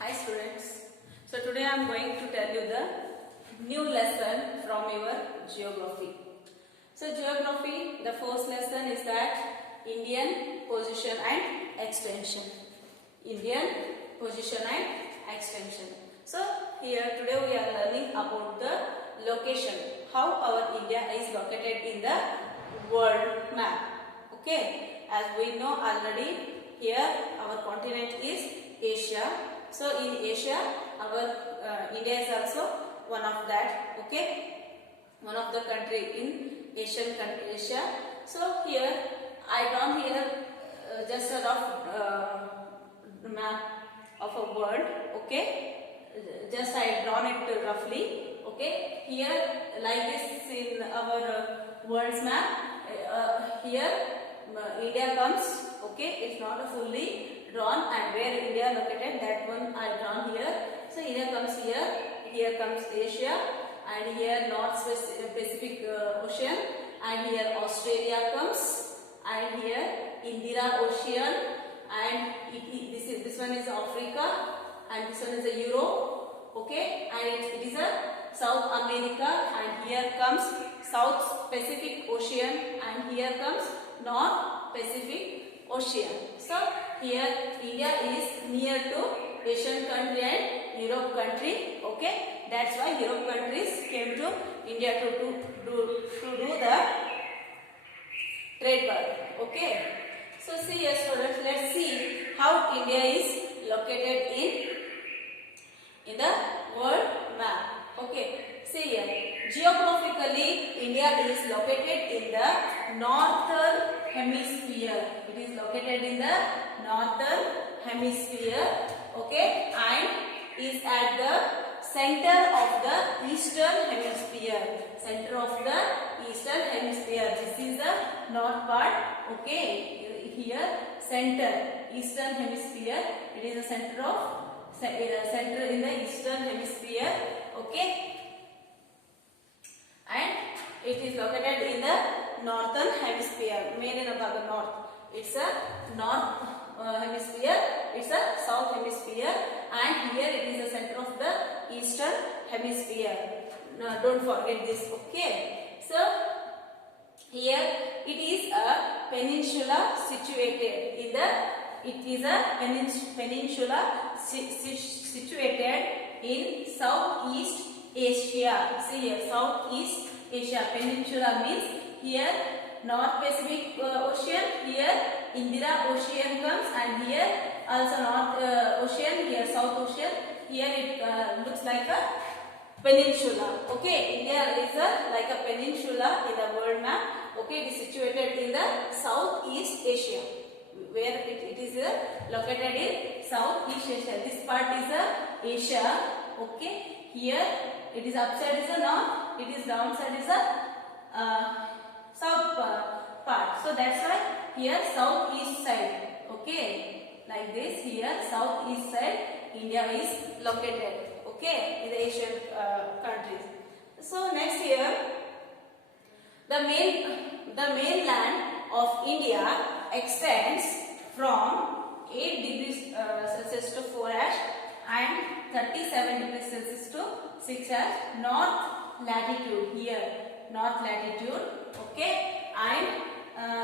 Hi students. So today I am going to tell you the new lesson from your geography. So geography, the first lesson is that Indian position and extension. Indian position and extension. So here today we are learning about the location, how our India is located in the world map. Okay, as we know already, here our continent is Asia. So in Asia, our India is also one of that. Okay, one of the country in Asia. So here I drawn here just a rough map of a world. Okay, just I drawn it roughly. Okay, here like this in our world's map. Here India comes. Okay, it's not a fully drawn, and where India located, that one I drawn here. So India comes here comes Asia, and here North Pacific Ocean, and here Australia comes, and here Indira Ocean, and this one is Africa, and this one is a Europe. Okay, and it is a South America, and here comes South Pacific Ocean, and here comes North Pacific Ocean. So here India is near to Asian country and Europe country. Okay, that's why Europe countries came to India to do the trade work. Okay, so see here students, let's see how India is located in the world map. Okay, see here, geographically India is located in the northern hemisphere. It is located in the northern hemisphere. Okay, and is at the center of the eastern hemisphere. Center of the eastern hemisphere. This is the north part. Okay, here center, eastern hemisphere. It is the center in the eastern hemisphere. Okay, and it is located in the northern hemisphere. ಮೇಲಿನ ಭಾಗ north. It's a north hemisphere. It's a south hemisphere, and here it is the center of the eastern hemisphere. Now, don't forget this. Okay. So here it is a peninsula situated in the. It is a peninsula situated in Southeast Asia. See here, Southeast Asia. Peninsula means here North Pacific Ocean, here Indira Ocean comes, and here also North Ocean, here South Ocean. Here it looks like a peninsula. Okay, India is like a peninsula in the world map. Okay, it is situated in the Southeast Asia, where it is located in Southeast Asia. This part is Asia. Okay, here it is upside is a north, it is downside is a south part. So that's why here southeast side. Okay, like this, here southeast side India is located. Okay, in the Asian countries. So next here, the mainland of India extends from 8 degrees Celsius to 4 and 37 degrees Celsius to 6 north latitude. Here north latitude. Okay, and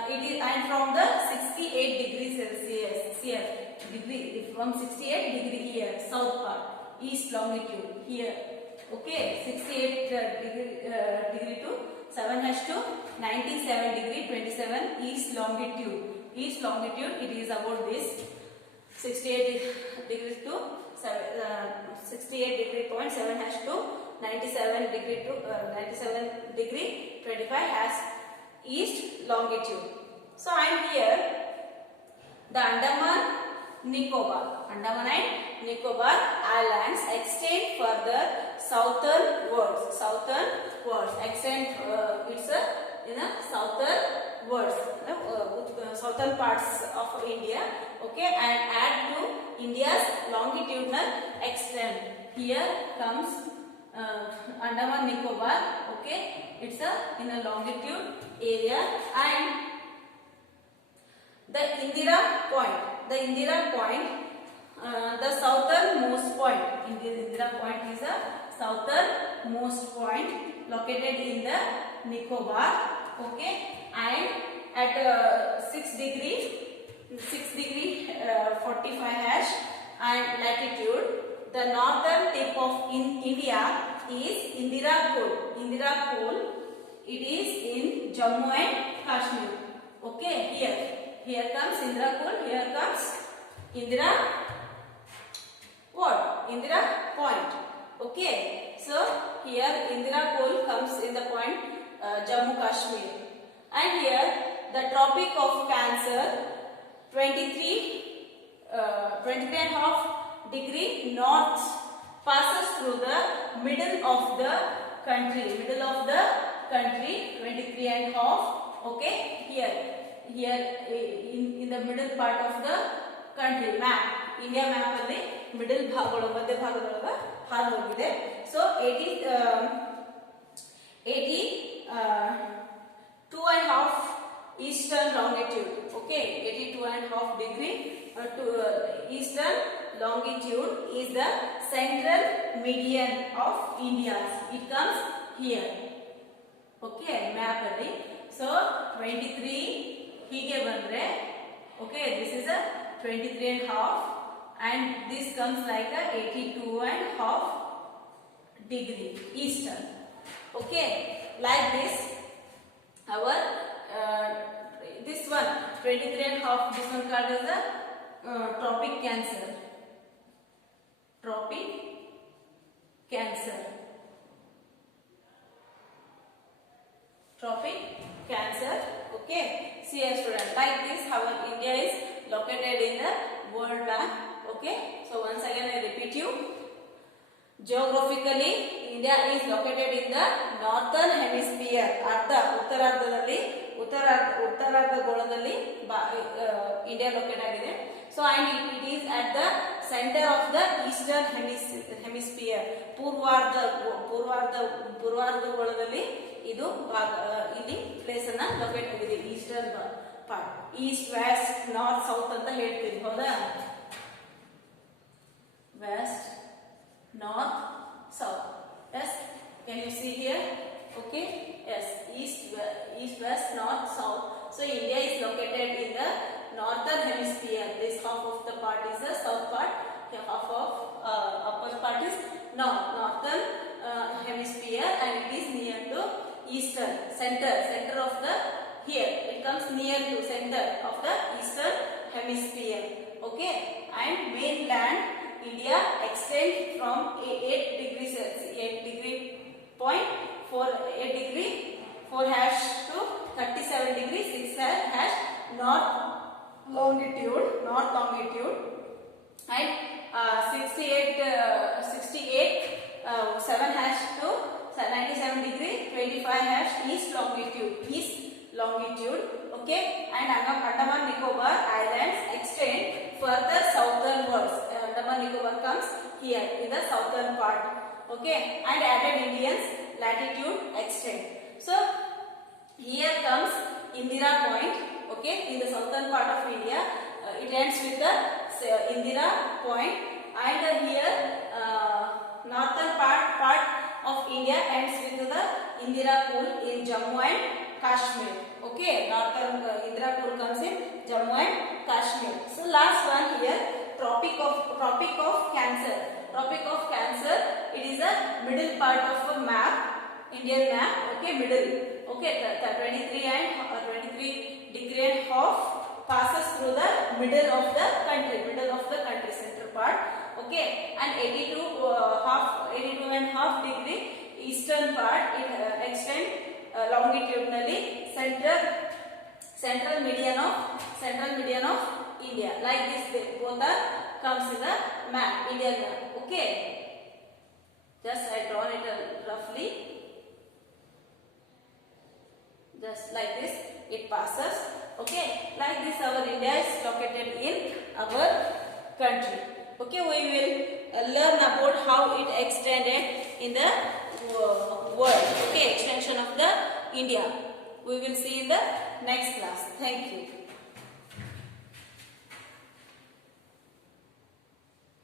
it is, and from the 68 degrees Celsius here from 68 degree here south part, east longitude here. Okay, 68 degree to 7 to 97 degree 27 east longitude. East longitude, it is about this 68 degrees to 68 degree point 7 to 97 degree to 97 degree 25 has east longitude. So I am here the Andaman and Nicobar Islands extend further southernwards. Extend it's in a southernwards, southern parts of India. Okay, and add to India's longitudinal extent. Here comes Andaman Nicobar. Okay, it's in a longitude area, and the Indira Point, the southernmost southernmost point located in the Nicobar. Okay, and at 6 degree 45 hash and latitude, the northern tip of India is Indira Kool. Indira Kool. It is in Jammu and Kashmir. Okay, here comes Indira Kool. Here comes Indira. What? Indira Point. Okay, so here Indira Kool comes in the point Jammu Kashmir, and here the Tropic of Cancer, 23.5 degree north, passes through the middle of the country. 23.5. Okay, here in the middle part of the country map, India map alli middle bhagolo madhya bhagololaga ಹಾದು ಹೋಗಿದೆ. So 82.5 eastern longitude. Okay, 82.5 degree to eastern longitude is the central meridian of India. It comes here. Okay, map alli. So 23 hige bandre, okay, this is a 23.5 and this comes like a 82.5 degree eastern. Okay, like this our this one 23.5, this one called as the tropic Cancer. Tropic Cancer. Tropic Cancer. Okay, see here student, like this our India is located in the world map. Okay, so once again I repeat you, geographically India is located in the northern hemisphere. ಉತ್ತರಾರ್ಧಗೋಳದಲ್ಲಿ India located ಆಗಿದೆ. So and it is at the center of the eastern hemisphere. ಪೂರ್ವಾರ್ಧಗೋಳದಲ್ಲಿ ಇದು ಇಲ್ಲಿ place ಅನ್ನ locate ಆಗಿದೆ. Eastern part, east west north south ಅಂತ ಹೇಳ್ತೀವಿ, ಹೌದಾ? West, north, south. Yes, can you see here? Okay, yes, east, west, north, south. So India is located in the northern hemisphere. This half of the part is the south part, half of upper part is northern hemisphere, and it is near to eastern center of the, here it comes near to center of the eastern hemisphere. Okay, and mainland India extends from 8 degree 4 hash to 37 degree 6 hash north longitude, and 68 7 hash to 97 degree 25 hash east longitude. Okay, and Andaman Nicobar Islands extend further southernwards. Andaman Nicobar comes here in the southern part. Okay, and added Indians latitude extend. So here comes Indira Point. Okay, in the southern part of India, it ends with the Indira Point, and here northern part of India ends with the Indira Kool in Jammu and Kashmir. Okay, northern Indira Kool comes in Jammu and Kashmir. So last one here, Tropic of Cancer. Tropic of Cancer, it is a middle part of a map, Indian map. Okay, middle. Okay, the 23 degree and half passes through the middle of the country, center part. Okay, and 82.5 degree eastern part, it extends longitudinally central meridian of India. Like this, both are comes in the map, Indian map. Okay, just I drawn it roughly, just like this it passes. Okay, like this our India is located in our country. Okay, we will learn about how it extended in the world. Okay, extension of the India we will see in the next class. Thank you.